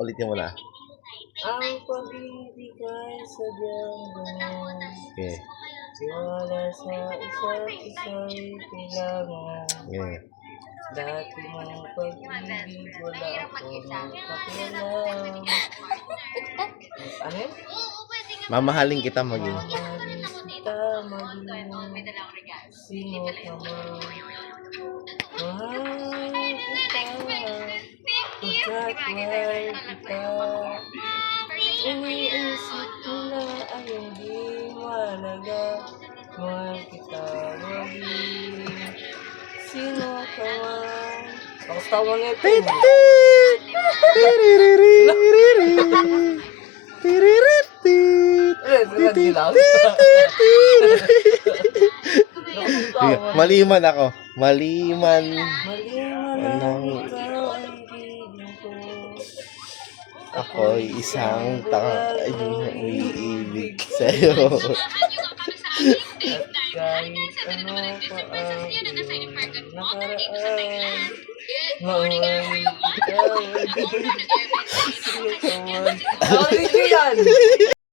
Ulitin mo na. Ang pag-ibig ay sadyang ganun. Okay. Tiwala sa isa't isa'y kailangan. Okay. Dati mong pag-ibig, wala akong pakialam. Ano yun? Mamahalin kita maging. Mamahalin kita maging sino ka man. Mahal kita, pagkat mahal kita. Iniisip ko na ay hindi mahalaga. Mahal kita maging sino ka man. Tapos tawa nito. Maliman ako. Maliman. Maliman lang ikaw ay ibigin ko. Ako'y isang tanga ay umiibig sa'yo. At kahit ano pa ang iyong nakaraan, maulan ikaw ay sino ka man. Ano yan?